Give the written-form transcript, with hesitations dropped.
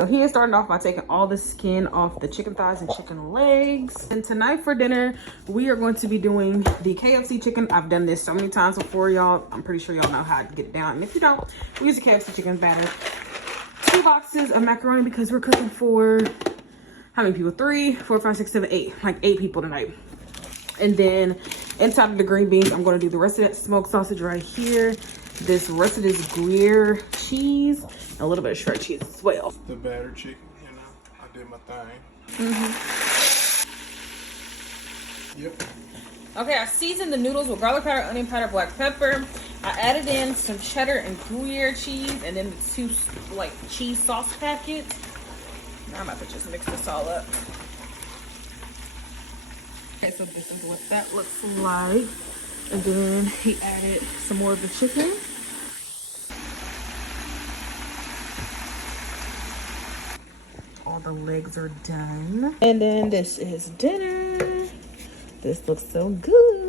So he is starting off by taking all the skin off the chicken thighs and chicken legs. And tonight for dinner, we are going to be doing the KFC chicken. I've done this so many times before, y'all. I'm pretty sure y'all know how to get it down. And if you don't, we use the KFC chicken batter. 2 boxes of macaroni because we're cooking for, how many people? 3, 4, 5, 6, 7, 8. Like 8 people tonight. And then inside of the green beans, I'm going to do the rest of that smoked sausage right here. This rest of this Gruyere cheese, and a little bit of shredded cheese as well. The battered chicken, you know, I did my thing. Yep. Okay, I seasoned the noodles with garlic powder, onion powder, black pepper. I added in some cheddar and Gruyere cheese, and then the 2 like cheese sauce packets. Now I'm about to just mix this all up. Okay, so this is what that looks like. And then he added some more of the chicken. All the legs are done. And then this is dinner. This looks so good.